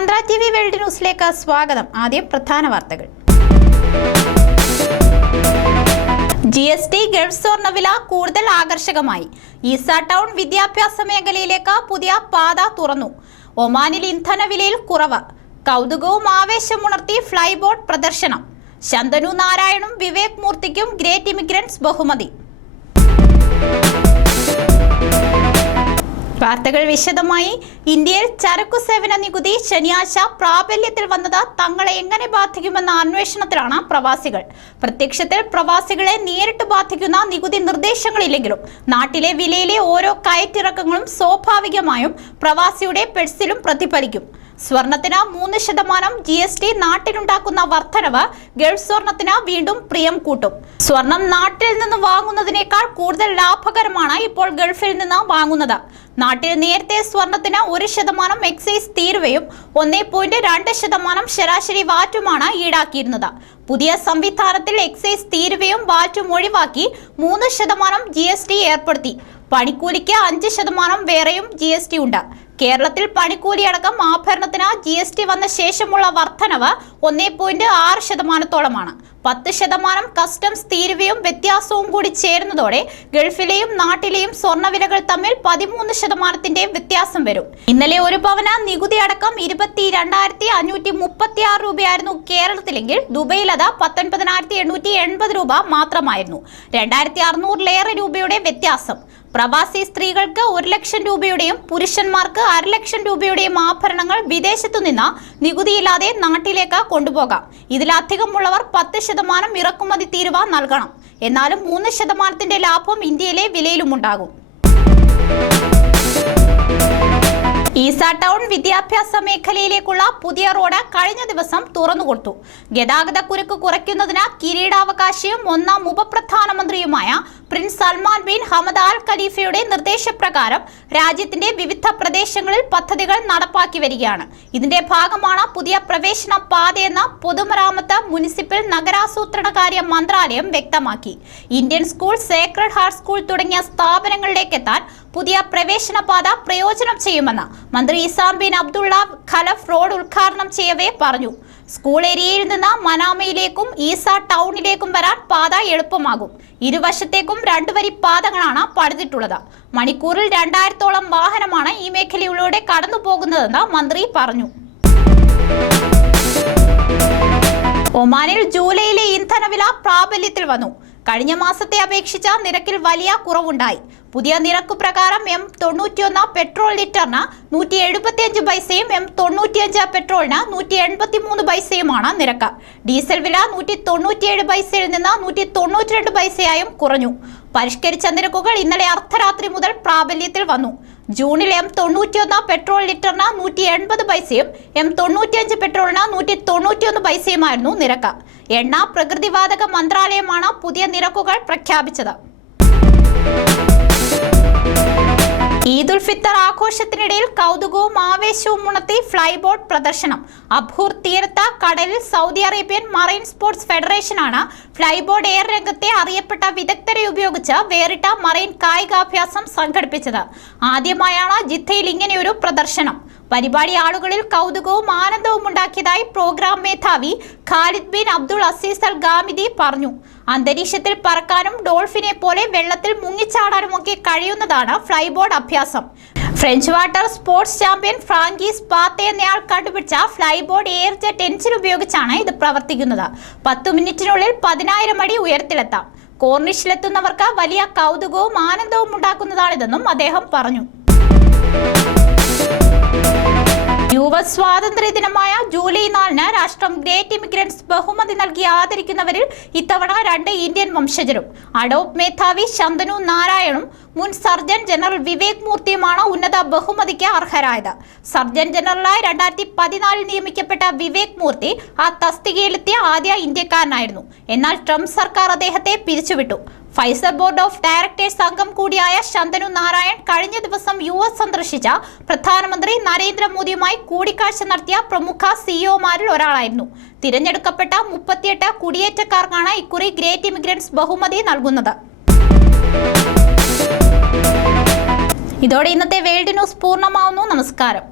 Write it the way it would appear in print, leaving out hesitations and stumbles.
മന്ത്ര TV world ന്യൂസിലേക്ക് സ്വാഗതം. ആദ്യം പ്രധാന വാർത്തകൾ. GST ഗൾഫ് സ്വർണ്ണവില കൂടുതൽ ആകർഷകമായി. ഈസ ടൗൺ വിദ്യാഭ്യാസ മേഖലയിലേക്ക് പുതിയ പാത തുറന്നു. ഒമാനിൽ ഇന്ധനവിലയിൽ കുറവ്. കൗതുകവും ആവേശമുണർത്തി ഫ്ലൈബോട്ട് പ്രദർശനം. ശന്തനു നാരായണും വിവേക് മൂർത്തിക്കും ഗ്രേറ്റ് ഇമിഗ്രൻസ് ബഹുമതി. വാർത്തകൾ വിശദമായി. ഇന്ത്യയിൽ ചരക്കു സേവന നികുതി ശനിയാഴ്ച പ്രാബല്യത്തിൽ വന്നത് തങ്ങളെ എങ്ങനെ ബാധിക്കുമെന്ന അന്വേഷണത്തിലാണ് പ്രവാസികൾ. പ്രത്യക്ഷത്തിൽ പ്രവാസികളെ നേരിട്ട് ബാധിക്കുന്ന നികുതി നിർദ്ദേശങ്ങളില്ലെങ്കിലും നാട്ടിലെ വിലയിലെ ഓരോ കയറ്റിറക്കങ്ങളും സ്വാഭാവികമായും പ്രവാസിയുടെ പെഴ്സിലും പ്രതിഫലിക്കും. സ്വർണത്തിന് 3% GST നാട്ടിലുണ്ടാക്കുന്ന വർധനവ് ഗൾഫ് സ്വർണത്തിന് വീണ്ടും പ്രിയം കൂട്ടും. സ്വർണം നാട്ടിൽ നിന്ന് വാങ്ങുന്നതിനേക്കാൾ കൂടുതൽ ലാഭകരമാണ് ഇപ്പോൾ ഗൾഫിൽ നിന്ന് വാങ്ങുന്നത്. നാട്ടിൽ നേരത്തെ സ്വർണത്തിന് 1% എക്സൈസ് തീരുവയും 1.2% ശരാശരി വാറ്റുമാണ് ഈടാക്കിയിരുന്നത്. പുതിയ സംവിധാനത്തിൽ എക്സൈസ് തീരുവയും വാറ്റും ഒഴിവാക്കി 3% GST ഏർപ്പെടുത്തി. പണിക്കൂലിക്ക് 5% വേറെയും GST ഉണ്ട്. കേരളത്തിൽ പണിക്കൂലി അടക്കം ആഭരണത്തിന് GST വന്ന ശേഷമുള്ള വർധനവ് 1.6%. 10% കസ്റ്റംസ് തീരുവയും വ്യത്യാസവും കൂടി ചേരുന്നതോടെ ഗൾഫിലെയും നാട്ടിലെയും സ്വർണ്ണവിലകൾ തമ്മിൽ 13% വ്യത്യാസം വരും. ഇന്നലെ ഒരു പവന് നികുതി അടക്കം 22,536 രൂപയായിരുന്നു കേരളത്തിലെങ്കിൽ ദുബൈയിൽ അത് 19,880 രൂപ മാത്രമായിരുന്നു. 2,600 രൂപയുടെ വ്യത്യാസം. പ്രവാസി സ്ത്രീകൾക്ക് 1 ലക്ഷം രൂപയുടെയും പുരുഷന്മാർക്ക് 1/2 ലക്ഷം രൂപയുടെയും ആഭരണങ്ങൾ വിദേശത്തു നിന്ന് നികുതിയില്ലാതെ നാട്ടിലേക്ക് കൊണ്ടുപോകാം. ഇതിലധികമുള്ളവർ 10% ഇറക്കുമതി തീരുവ നൽകണം. എന്നാലും 3% ലാഭം ഇന്ത്യയിലെ വിലയിലുമുണ്ടാകും. ഈസ ടൗൺ വിദ്യാഭ്യാസ മേഖലയിലേക്കുള്ള പുതിയ റോഡ് കഴിഞ്ഞ ദിവസം തുറന്നുകൊടുത്തു. ഗതാഗത കുരുക്ക് കുറയ്ക്കുന്നതിന് കിരീടാവകാശിയും 1ാം ഉപപ്രധാനമന്ത്രിയുമായ Prince Salman bin Hamad Al ഖലീഫയുടെ നിർദ്ദേശപ്രകാരം രാജ്യത്തിന്റെ വിവിധ പ്രദേശങ്ങളിൽ പദ്ധതികൾ നടപ്പാക്കി വരികയാണ്. ഇതിന്റെ ഭാഗമാണ് പുതിയ പ്രവേശന പാതയെന്ന് പൊതുമരാമത്ത്, മുനിസിപ്പൽ നഗരാസൂത്രണകാര്യ മന്ത്രാലയം വ്യക്തമാക്കി. Indian school, sacred heart school തുടങ്ങിയ സ്ഥാപനങ്ങളിലേക്ക് എത്താൻ പുതിയ പ്രവേശന പാത പ്രയോജനം ചെയ്യുമെന്ന് മന്ത്രി Isam bin Abdulla Khalaf road ഉദ്ഘാടനം ചെയ്യവേ പറഞ്ഞു. സ്കൂൾ ഏരിയയിൽ നിന്ന് മനാമയിലേക്കും ഈസ ടൗണിലേക്കും വരാൻ പാത എളുപ്പമാകും. ഇരുവശത്തേക്കും 2 വരി പാതകളാണ് പണിതിട്ടുള്ളത്. മണിക്കൂറിൽ 2000ഓളം വാഹനമാണ് ഈ മേഖലയിലൂടെ കടന്നു പോകുന്നതെന്ന് മന്ത്രി പറഞ്ഞു. ഒമാനിൽ ജൂലൈയിലെ ഇന്ധനവില പ്രാബല്യത്തിൽ വന്നു. കഴിഞ്ഞ മാസത്തെ അപേക്ഷിച്ച് നിരക്കിൽ വലിയ കുറവുണ്ടായി. പുതിയ നിരക്ക് പ്രകാരം M91 പെട്രോൾ ലിറ്ററിന് 175 പൈസയും M95 പെട്രോളിന് 183 പൈസയുമാണ് നിരക്ക്. ഡീസൽ വില 197 പൈസയിൽ നിന്ന് 192 പൈസയായും കുറഞ്ഞു. പരിഷ്കരിച്ച നിരക്കുകൾ ഇന്നലെ അർദ്ധരാത്രി മുതൽ പ്രാബല്യത്തിൽ വന്നു. ജൂണിൽ M91 പെട്രോൾ ലിറ്ററിന് 180 പൈസയും M95 പെട്രോളിന് 191 പൈസയുമായിരുന്നു നിരക്ക്. എണ്ണ പ്രകൃതിവാതക മന്ത്രാലയമാണ് പുതിയ നിരക്കുകൾ പ്രഖ്യാപിച്ചത്. ഈദുൽ ഫിത്തർ ആഘോഷത്തിനിടയിൽ കൗതുകവും ആവേശവും ഉണർത്തി ഫ്ലൈബോട്ട് പ്രദർശനം. അബ്ഹൂർ തീരത്ത് കടലിൽ സൗദി അറേബ്യൻ മറൈൻ സ്പോർട്സ് ഫെഡറേഷനാണ് ഫ്ലൈബോട്ട് എയർ രംഗത്തെ അറിയപ്പെട്ട വിദഗ്ധരെ ഉപയോഗിച്ച് വേറിട്ട മറൈൻ കായികാഭ്യാസം സംഘടിപ്പിച്ചത്. ആദ്യമായാണ് ജിദ്ദയിൽ ഇങ്ങനെയൊരു പ്രദർശനം. പരിപാടി ആളുകളിൽ കൗതുകവും ആനന്ദവും ഉണ്ടാക്കിയതായി പ്രോഗ്രാം മേധാവി ഖാലിദ് ബിൻ അബ്ദുൾ അസീസ് അൽ ഗാമിദി പറഞ്ഞു. അന്തരീക്ഷത്തിൽ പറക്കാനും ഡോൾഫിനെ പോലെ വെള്ളത്തിൽ മുങ്ങിച്ചാടാനുമൊക്കെ കഴിയുന്നതാണ് ഫ്ലൈബോട്ട് അഭ്യാസം. ഫ്രഞ്ച് വാട്ടർ സ്പോർട്സ് ചാമ്പ്യൻ ഫ്രാങ്കീസ് പാത്തെ എന്നയാൾ കണ്ടുപിടിച്ച ഫ്ലൈബോട്ട് എയർ ജെറ്റ് എൻജിൻ ഉപയോഗിച്ചാണ് ഇത് പ്രവർത്തിക്കുന്നത്. 10 മിനിറ്റിനുള്ളിൽ 10,000 അടി ഉയരത്തിലെത്താം. കോർണിഷിലെത്തുന്നവർക്ക് വലിയ കൗതുകവും ആനന്ദവും ഉണ്ടാക്കുന്നതാണിതെന്നും അദ്ദേഹം പറഞ്ഞു. യുഎസ് സ്വാതന്ത്ര്യ ദിനമായ ജൂലൈ 4-ന് രാഷ്ട്രം ഗ്രേറ്റ് ഇമിഗ്രൻസ് ബഹുമതി നൽകി ആദരിക്കുന്നവരിൽ ഇത്തവണ 2 ഇന്ത്യൻ വംശജരും അഡോബ് മേധാവി ശന്തനു നാരായണും മുൻ സർജൻ ജനറൽ വിവേക് മൂർത്തിയുമാണ് ഉന്നത ബഹുമതിക്ക് അർഹരായത്. സർജൻ ജനറലായി 2014 നിയമിക്കപ്പെട്ട വിവേക് മൂർത്തി ആ തസ്തികയിലെത്തിയ ആദ്യ ഇന്ത്യക്കാരനായിരുന്നു. എന്നാൽ ട്രംപ് സർക്കാർ അദ്ദേഹത്തെ പിരിച്ചുവിട്ടു. ഫൈസർ ബോർഡ് ഓഫ് ഡയറക്ടേഴ്സ് അംഗം കൂടിയായ ശന്തനു നാരായൺ കഴിഞ്ഞ ദിവസം US സന്ദർശിച്ച പ്രധാനമന്ത്രി നരേന്ദ്രമോദിയുമായി കൂടിക്കാഴ്ച നടത്തിയ പ്രമുഖ CEOമാരിൽ ഒരാളായിരുന്നു. തിരഞ്ഞെടുക്കപ്പെട്ട 38 കുടിയേറ്റക്കാർക്കാണ് ഇക്കുറി ഗ്രേറ്റ് ഇമിഗ്രൻസ് ബഹുമതി നൽകുന്നത്. ഇതോടെ ഇന്നത്തെ വേൾഡ് ന്യൂസ് പൂർണ്ണമാവുന്നു. നമസ്കാരം.